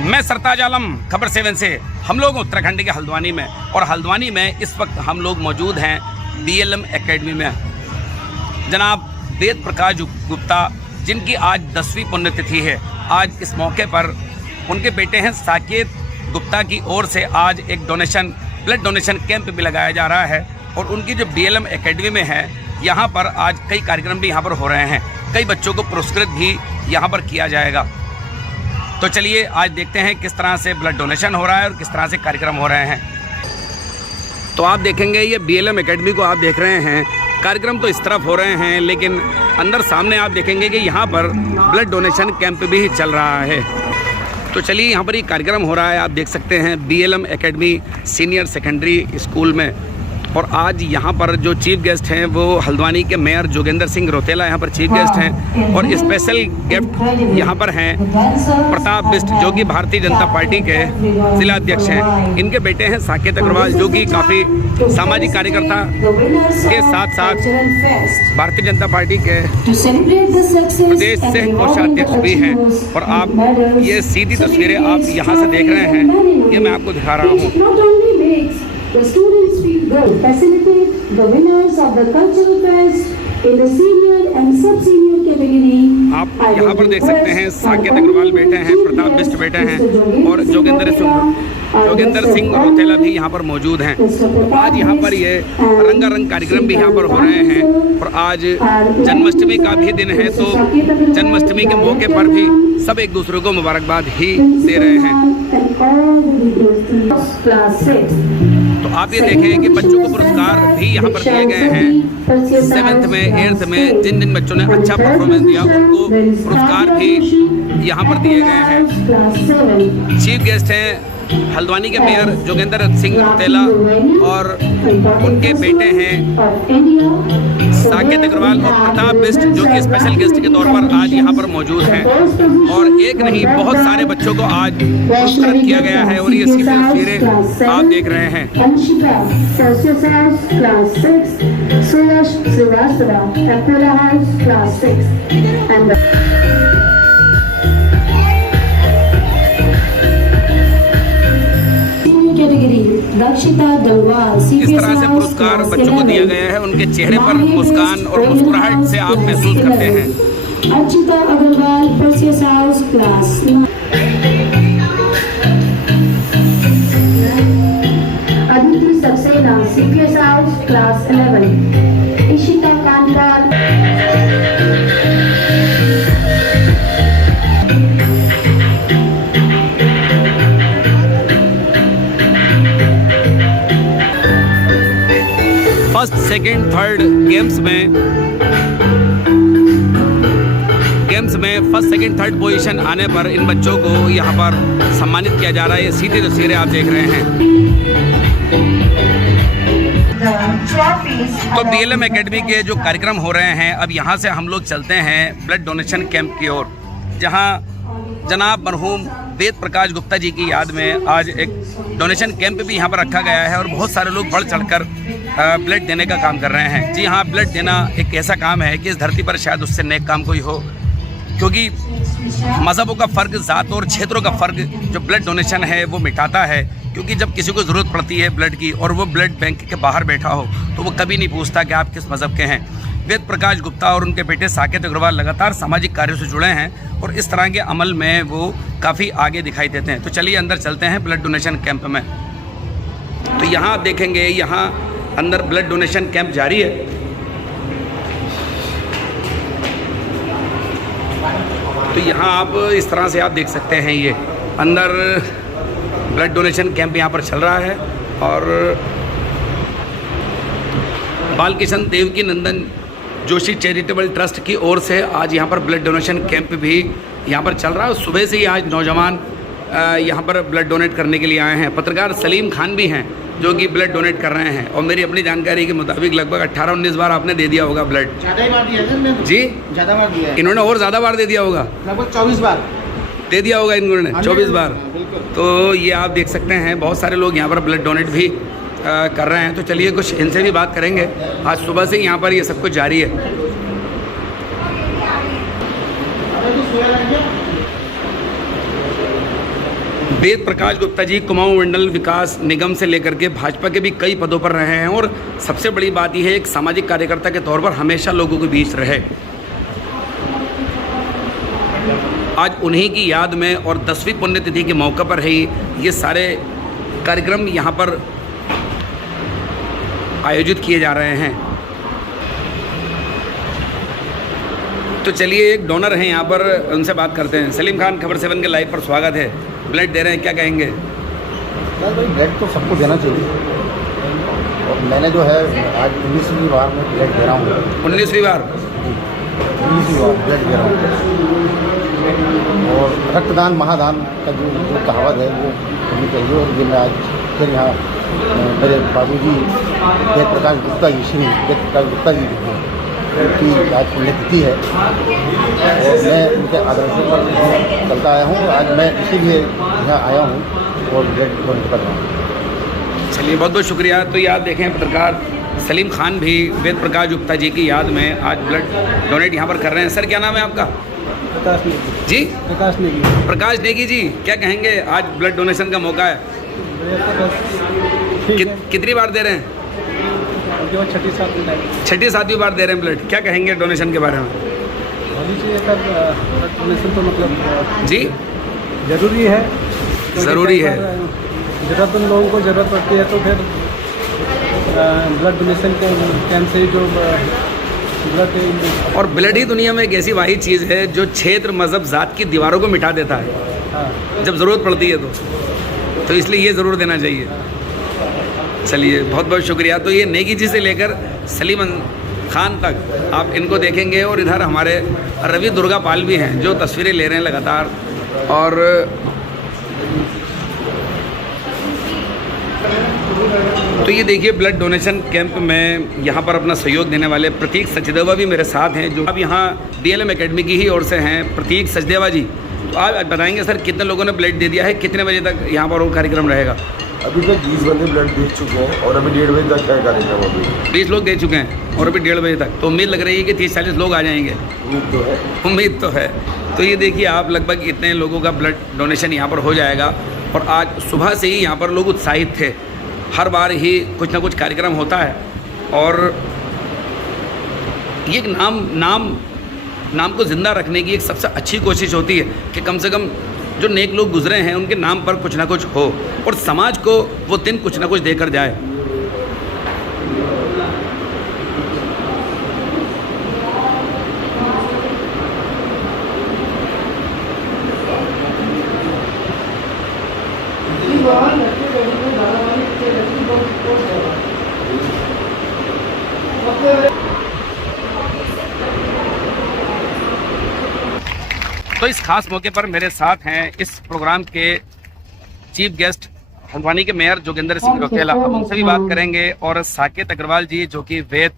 मैं सरताज आलम, खबर 7 से। हम लोग उत्तराखंड के हल्द्वानी में, और हल्द्वानी में इस वक्त हम लोग मौजूद हैं BLM एकेडमी में। जनाब वेद प्रकाश गुप्ता, जिनकी आज 10वीं पुण्यतिथि है, आज इस मौके पर उनके बेटे हैं साकेत गुप्ता की ओर से आज एक ब्लड डोनेशन कैंप भी लगाया जा रहा है। और उनकी जो BLM एकेडमी में है, यहाँ पर आज कई कार्यक्रम भी यहाँ पर हो रहे हैं। कई बच्चों को पुरस्कृत भी यहाँ पर किया जाएगा। तो चलिए आज देखते हैं किस तरह से ब्लड डोनेशन हो रहा है और किस तरह से कार्यक्रम हो रहे हैं। तो आप देखेंगे ये BLM एकेडमी को आप देख रहे हैं, कार्यक्रम तो इस तरफ हो रहे हैं, लेकिन अंदर सामने आप देखेंगे कि यहाँ पर ब्लड डोनेशन कैंप भी चल रहा है। तो चलिए यहाँ पर ये कार्यक्रम हो रहा है, आप देख सकते हैं BLM academy senior secondary school में। और आज यहाँ पर जो चीफ गेस्ट हैं वो हल्द्वानी के मेयर जोगेंद्र सिंह रौतेला यहाँ पर चीफ गेस्ट हैं। और स्पेशल गिफ्ट यहाँ पर हैं प्रताप बिष्ट, जो कि भारतीय जनता पार्टी के जिला अध्यक्ष हैं। इनके बेटे हैं साकेत अग्रवाल, जो कि काफ़ी सामाजिक कार्यकर्ता के साथ साथ भारतीय जनता पार्टी के प्रदेश से कोषाध्यक्ष भी हैं। और आप ये सीधी तस्वीरें आप यहाँ से देख रहे हैं, ये मैं आपको दिखा रहा हूँ। The students will facilitate the winners of the cultural fest in the senior and sub-senior category. आप यहाँ पर देख सकते हैं साकेत अग्रवाल बेटे हैं, प्रताप बिष्ट बेटे हैं, और जोगेंद्र सिंह रौतेला भी यहाँ पर मौजूद हैं। आज यहाँ पर ये रंगारंग कार्यक्रम भी यहाँ पर हो रहे हैं। और आज जन्माष्टमी का भी दिन है, तो जन्माष्टमी के मौके पर भी सब एक दूसरे को मुबारकबाद ही दे रहे हैं। तो आप ये देखें कि बच्चों को पुरस्कार भी यहाँ पर दिए गए हैं। 7th में 8th में जिन बच्चों ने अच्छा परफॉर्मेंस दिया उनको पुरस्कार भी यहाँ पर दिए गए हैं। चीफ गेस्ट हैं हल्द्वानी के मेयर जोगेंद्र सिंह रौतेला, और उनके बेटे हैं साकेत अग्रवाल और प्रताप बिष्ट, जो कि स्पेशल गेस्ट के तौर पर आज यहाँ पर मौजूद हैं। और एक नहीं, बहुत सारे बच्चों को आज पुरस्कृत किया गया है, और ये सीधी तस्वीरें आप देख रहे हैं। इस तरह से पुरस्कार बच्चों को दिया गया है, उनके चेहरे पर मुस्कान और मुस्कुराहट से आप महसूस करते हैं। Archita Agarwal Perseus house class, Aditi Saxena CPS house class 11, Ishita Kandal, first second third games में फर्स्ट सेकंड थर्ड पोजीशन आने पर इन बच्चों को यहाँ पर सम्मानित किया जा रहा है। ये सीधी तस्वीरें आप देख रहे हैं। तो BLM एकेडमी के जो कार्यक्रम हो रहे हैं, अब यहाँ से हम लोग चलते हैं ब्लड डोनेशन कैंप की ओर, जहाँ जनाब मरहूम वेद प्रकाश गुप्ता जी की याद में आज एक डोनेशन कैंप भी यहाँ पर रखा गया है। और बहुत सारे लोग बढ़ चढ़कर ब्लड देने का काम कर रहे हैं। जी हाँ, ब्लड देना एक ऐसा काम है कि इस धरती पर शायद उससे नेक काम कोई हो, क्योंकि मज़हबों का फ़र्क, ज़ात और क्षेत्रों का फ़र्क जो ब्लड डोनेशन है वो मिटाता है। क्योंकि जब किसी को ज़रूरत पड़ती है ब्लड की और वो ब्लड बैंक के बाहर बैठा हो, तो वो कभी नहीं पूछता कि आप किस मज़हब के हैं। वेद प्रकाश गुप्ता और उनके बेटे साकेत अग्रवाल लगातार सामाजिक कार्यों से जुड़े हैं, और इस तरह के अमल में वो काफ़ी आगे दिखाई देते हैं। तो चलिए अंदर चलते हैं ब्लड डोनेशन कैंप में। तो यहाँ आप देखेंगे, यहाँ अंदर ब्लड डोनेशन कैंप जारी है। तो यहाँ आप इस तरह से आप देख सकते हैं, ये अंदर ब्लड डोनेशन कैंप यहाँ पर चल रहा है। और बालकिशन देवकी नंदन जोशी चैरिटेबल ट्रस्ट की ओर से आज यहाँ पर ब्लड डोनेशन कैंप भी यहाँ पर चल रहा है। सुबह से ही आज नौजवान यहाँ पर ब्लड डोनेट करने के लिए आए हैं। पत्रकार सलीम खान भी हैं जो कि ब्लड डोनेट कर रहे हैं, और मेरी अपनी जानकारी के मुताबिक लगभग 18-19 बार आपने दे दिया होगा ब्लड। ज़्यादा ही बार दिया है जी, ज़्यादा बार दिया है। इन्होंने और ज़्यादा बार दे दिया होगा, लगभग 24 बार दे दिया होगा इन्होंने, 24 बार। तो ये आप देख सकते हैं बहुत सारे लोग यहाँ पर ब्लड डोनेट भी कर रहे हैं। तो चलिए कुछ इनसे भी बात करेंगे। आज सुबह से यहाँ पर ये सब कुछ जारी है। वेद प्रकाश गुप्ता जी कुमाऊं मंडल विकास निगम से लेकर के भाजपा के भी कई पदों पर रहे हैं और सबसे बड़ी बात यह है एक सामाजिक कार्यकर्ता के तौर पर हमेशा लोगों के बीच रहे। आज उन्हीं की याद में और 10वीं पुण्यतिथि के मौके पर ही ये सारे कार्यक्रम यहाँ पर आयोजित किए जा रहे हैं। तो चलिए एक डोनर हैं यहाँ पर, उनसे बात करते हैं। सलीम खान, खबर 7 के लाइव पर स्वागत है। ब्लड दे रहे हैं, क्या कहेंगे? भाई ब्लड तो सबको देना चाहिए और मैंने जो है आज 19वीं बार में ब्लड दे रहा हूँ। 19वीं बार? 19वीं बार ब्लड दे रहा हूँ। और रक्तदान महादान का जो कहावत है वो होनी चाहिए। और ये मैं आज फिर यहाँ मेरे बाबूजी वेद प्रकाश गुप्ता जी, श्री वेद प्रकाश गुप्ता जी की आज पुण्यतिथि है और मैं उनके आदर्शों पर चलता आया हूँ। आज मैं इसीलिए यहाँ आया हूँ और ब्लड डोनेट कर रहा हूँ। चलिए बहुत बहुत शुक्रिया। तो ये आप देखें पत्रकार सलीम खान भी वेद प्रकाश गुप्ता जी की याद में आज ब्लड डोनेट यहाँ पर कर रहे हैं। सर क्या नाम है आपका? प्रकाश नेगी। जी प्रकाश नेगी। प्रकाश नेगी जी, क्या कहेंगे? आज ब्लड डोनेशन का मौका है, कितनी बार दे रहे हैं? छठी 7वीं बार दे रहे हैं ब्लड, क्या कहेंगे डोनेशन के बारे में? डोनेशन तो मतलब जी ज़रूरी है, ज़रूरी है। ज़रूरतमंद लोगों को ज़रूरत पड़ती है तो फिर ब्लड डोनेशन कैंप से ही जो ब्लड। और ब्लड ही दुनिया में एक ऐसी वाहिद चीज़ है जो क्षेत्र मज़हब ज़ात की दीवारों को मिटा देता है जब ज़रूरत पड़ती है तो इसलिए ये ज़रूर देना चाहिए। चलिए बहुत बहुत शुक्रिया। तो ये नेगी जी से लेकर सलीम खान तक आप इनको देखेंगे और इधर हमारे रवि दुर्गा पाल भी हैं जो तस्वीरें ले रहे हैं लगातार। और तो ये देखिए ब्लड डोनेशन कैंप में यहाँ पर अपना सहयोग देने वाले प्रतीक सचदेवा भी मेरे साथ हैं जो अब यहाँ DLM एकेडमी की ही ओर से हैं। प्रतीक सचदेवा जी, तो आप बताएंगे सर कितने लोगों ने ब्लड दे दिया है, कितने बजे तक यहाँ पर वो कार्यक्रम रहेगा? अभी तक 20 बंदे ब्लड दे चुके हैं और अभी 1:30 बजे तक है कार्यक्रम। अभी 20 लोग दे चुके हैं और अभी 1:30 बजे तक। तो उम्मीद लग रही है कि 30-40 लोग आ जाएंगे। उम्मीद तो है। तो ये देखिए आप लगभग इतने लोगों का ब्लड डोनेशन यहाँ पर हो जाएगा। और आज सुबह से ही यहाँ पर लोग उत्साहित थे। हर बार ही कुछ ना कुछ कार्यक्रम होता है और ये एक नाम को ज़िंदा रखने की एक सबसे अच्छी कोशिश होती है कि कम से कम जो नेक लोग गुजरे हैं उनके नाम पर कुछ ना कुछ हो और समाज को वो दिन कुछ ना कुछ देकर जाए। तो इस खास मौके पर मेरे साथ हैं इस प्रोग्राम के चीफ गेस्ट हल्द्वानी के मेयर जोगिंदर सिंह रोकेला, हम उनसे भी बात करेंगे। और साकेत अग्रवाल जी जो कि वेद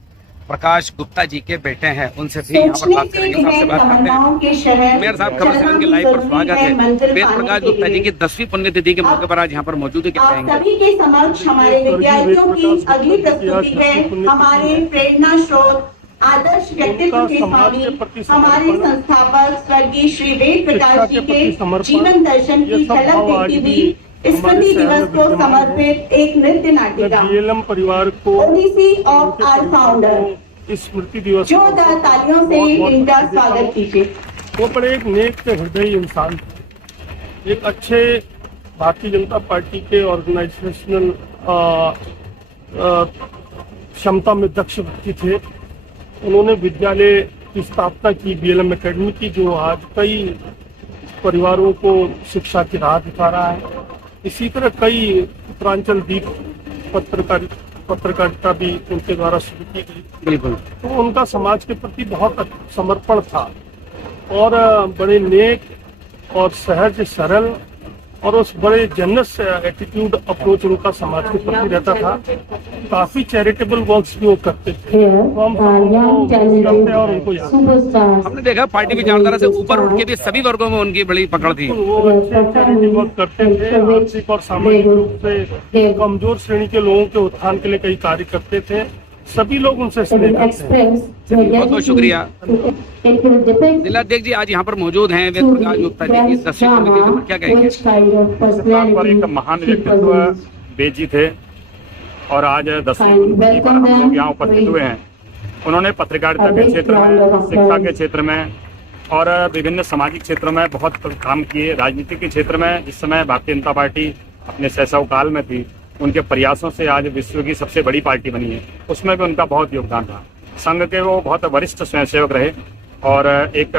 प्रकाश गुप्ता जी के बेटे हैं, उनसे भी यहाँ पर बात करेंगे। सबसे बात करते हैं। मेयर साहब, खबर 7 के लाइव पर स्वागत है। वेद प्रकाश गुप्ता जी की 10वीं पुण्यतिथि के मौके पर आज यहाँ पर मौजूद है, क्या कहेंगे? सभी के समक्ष हमारे विद्यार्थियों की अगली प्रस्तुति है हमारे प्रेरणा स्रोत आदर्श व्यक्तित्व के स्वामी हमारे संस्थापक स्वर्गीय श्री वेद प्रकाश जी के जीवन दर्शन की झलक देती हुई स्मृति दिवस को समर्पित एक नृत्य नाटिका DLM परिवार को ओडिसी ऑफ आवर फाउंडर स्मृति दिवस जोरदार तालियों से इनका स्वागत कीजिए। वो बड़े एक नेक हृदय इंसान थे, एक अच्छे भारतीय जनता पार्टी के ऑर्गेनाइजेशनल क्षमता में दक्ष व्यक्ति थे। उन्होंने विद्यालय की स्थापना की, DLM एकेडमी की, जो आज कई परिवारों को शिक्षा की राह दिखा रहा है। इसी तरह कई उत्तरांचल द्वीप पत्रकारिता भी उनके द्वारा शुरू की गई। बिल्कुल। तो उनका समाज के प्रति बहुत समर्पण था और बड़े नेक और सहज सरल और उस बड़े जनरस एटीट्यूड अप्रोच उनका समाज के प्रति रहता था। काफी चैरिटेबल वर्क्स भी वो करते थे। तो हम और उनको याद हमने देखा पार्टी विचारधारा से ऊपर उठ के भी सभी वर्गों में उनकी बड़ी पकड़ थी। वो चैरिटी वर्क करते थे। आर्थिक और सामाजिक रूप से कमजोर श्रेणी के लोगों के उत्थान के लिए कई कार्य करते थे। सभी लोग उनसे स्नेह करते हैं। बहुत बहुत शुक्रिया। It will depict जिलाध्यक्ष जी आज यहाँ पर मौजूद हैं वेद प्रकाश गुप्ता जी की 10वीं पुण्यतिथि पर क्या कहेंगे? which kind of पर personality एक महान people व्यक्तित्व use. वेद जी थे और आज 10वीं Fine. पुण्यतिथि पर Welcome हम लोग them. यहाँ उपस्थित हुए हैं। उन्होंने पत्रकारिता A के big क्षेत्र round में, of शिक्षा के applause. क्षेत्र में और विभिन्न सामाजिक क्षेत्रों में बहुत काम किए। राजनीति के क्षेत्र में जिस समय भारतीय जनता पार्टी अपने शैशव काल में थी, उनके प्रयासों से आज विश्व की सबसे बड़ी पार्टी बनी है, उसमें भी उनका बहुत योगदान था। संघ के वो बहुत वरिष्ठ स्वयंसेवक रहे और एक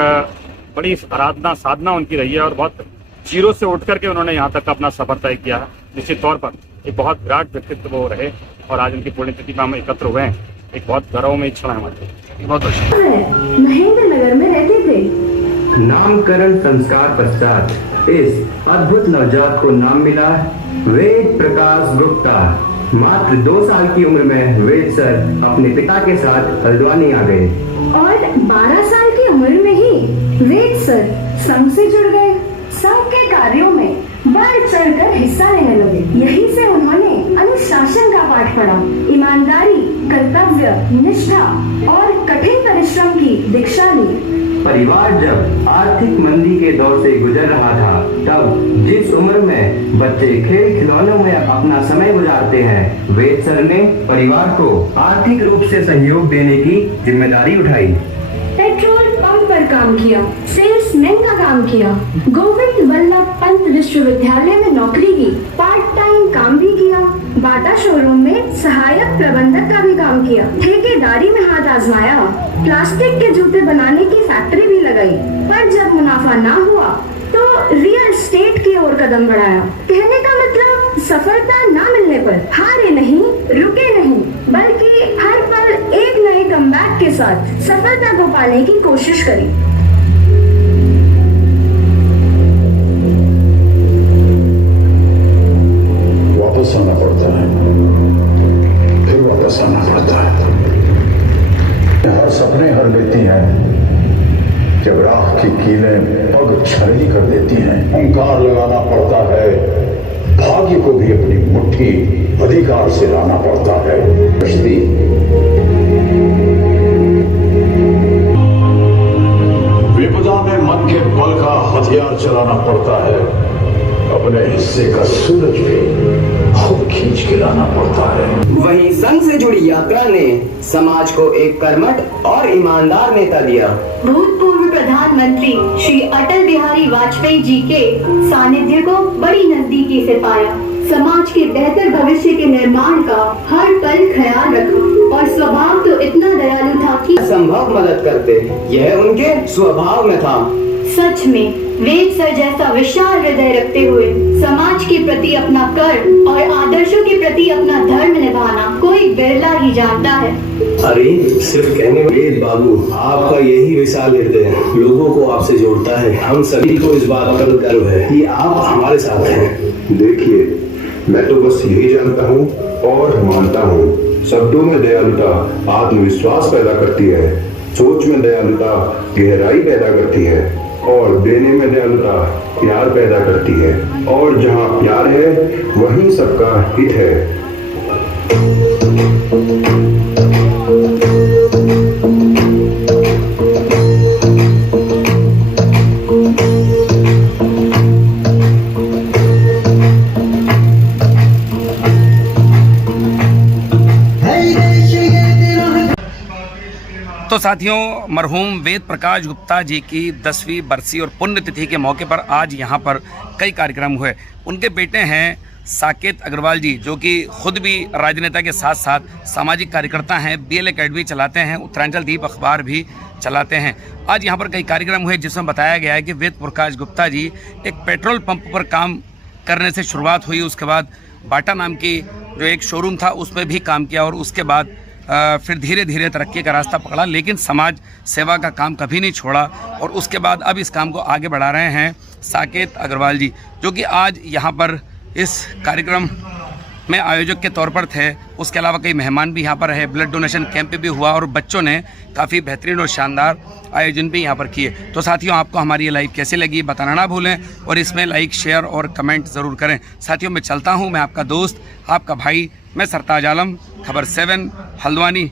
बड़ी आराधना साधना उनकी रही है और बहुत जीरो से उठ करके उन्होंने यहाँ तक अपना सफर तय किया है। निश्चित तौर पर एक बहुत विराट व्यक्तित्व वो रहे और आज उनकी पुण्यतिथि में हम एकत्र हुए हैं। एक बहुत गौरव में क्षण है हमारे। बहुत बहुत महेंद्र नगर में रहते थे। नामकरण संस्कार पश्चात इस अद्भुत नवजात को नाम मिला वेद प्रकाश गुप्ता। मात्र 2 साल की उम्र में वेद सर अपने पिता के साथ हल्द्वानी आ गए और 12 साल की उम्र में ही वेद सर संघ से जुड़ गए। संघ के कार्यों में बढ़ चढ़कर हिस्सा लेने लगे। यहीं से उन्होंने अनुशासन का पाठ पढ़ा। ईमानदारी, कर्तव्य, निष्ठा और कठिन परिश्रम की दीक्षा ली। परिवार जब आर्थिक मंदी के दौर से गुजर रहा था, तब जिस उम्र में बच्चे खेल खिलौनों में अपना समय गुजारते हैं, वेद सर ने परिवार को आर्थिक रूप से सहयोग देने की जिम्मेदारी उठाई। पेट्रोल पंप पर काम किया, सेल्समैन का काम किया, गोविंद वल्लभ पंत विश्वविद्यालय में नौकरी की, पार्ट टाइम काम भी किया, बाटा शोरूम में सहायक प्रबंधक का भी काम किया, ठेकेदारी में हाथ आजमाया, प्लास्टिक के जूते बनाने की फैक्ट्री भी लगाई। पर जब मुनाफा ना हुआ तो रियल एस्टेट की ओर कदम बढ़ाया। कहने का मतलब सफलता ना मिलने पर हारे नहीं, रुके नहीं, बल्कि हर पल एक नए कमबैक के साथ सफलता को पाने की कोशिश करी। वापस आना पड़ता है, फिर वापस आना पड़ता है। हर सपने हर लेती हैं, जब राह की कीलें पग छलनी कर देती हैं। अहंकार लगाना पड़ता है, भाग्य को भी अपनी मुट्ठी अधिकार से लाना पड़ता है। कश्ती विपदा में मन के बल का हथियार चलाना पड़ता है, अपने हिस्से का सूरज भी खुद खींच के लाना पड़ता है। वहीं संघ से जुड़ी यात्रा ने समाज को एक कर्मठ और ईमानदार नेता दिया। भूतपूर्व प्रधानमंत्री श्री अटल बिहारी वाजपेयी जी के सानिध्य को बड़ी नजदीकी से पाया। समाज के बेहतर भविष्य के निर्माण का हर पल ख्याल रखा और स्वभाव तो इतना दयालु था कि संभव मदद करते, यह उनके स्वभाव में था। सच में वेद सर जैसा विशाल हृदय रखते हुए समाज के प्रति अपना कर्म और आदर्शों के प्रति अपना धर्म निभाना कोई बिरला ही जानता है। अरे सिर्फ कहने वेद बाबू, आपका यही विशाल हृदय लोगों को आपसे जोड़ता है। हम सभी को इस बात पर गर्व है कि आप हमारे साथ हैं। देखिए, मैं तो बस यही जानता हूँ और मानता हूँ, शब्दों में दयालुता आत्मविश्वास पैदा करती है, सोच में दयालुता गहराई पैदा करती है और देने में दयालुता प्यार पैदा करती है। और जहाँ प्यार है वहीं सबका हित है। तो साथियों, मरहूम वेद प्रकाश गुप्ता जी की 10वीं बरसी और पुण्यतिथि के मौके पर आज यहाँ पर कई कार्यक्रम हुए। उनके बेटे हैं साकेत अग्रवाल जी, जो कि खुद भी राजनेता के साथ साथ सामाजिक कार्यकर्ता हैं, BL एकेडमी चलाते हैं, उत्तरांचल दीप अखबार भी चलाते हैं। आज यहाँ पर कई कार्यक्रम हुए जिसमें बताया गया है कि वेद प्रकाश गुप्ता जी एक पेट्रोल पंप पर काम करने से शुरुआत हुई, उसके बाद बाटा नाम की जो एक शोरूम था उसमें भी काम किया और उसके बाद फिर धीरे धीरे तरक्की का रास्ता पकड़ा, लेकिन समाज सेवा का काम कभी नहीं छोड़ा और उसके बाद अब इस काम को आगे बढ़ा रहे हैं साकेत अग्रवाल जी, जो कि आज यहाँ पर इस कार्यक्रम में आयोजक के तौर पर थे। उसके अलावा कई मेहमान भी यहाँ पर रहे, ब्लड डोनेशन कैंप भी हुआ और बच्चों ने काफ़ी बेहतरीन और शानदार आयोजन भी यहाँ पर किए। तो साथियों, आपको हमारी ये लाइव कैसी लगी बताना ना भूलें और इसमें लाइक, शेयर और कमेंट ज़रूर करें। साथियों, मैं चलता हूँ, मैं आपका दोस्त, आपका भाई, मैं सरताज आलम, खबर 7 हल्द्वानी।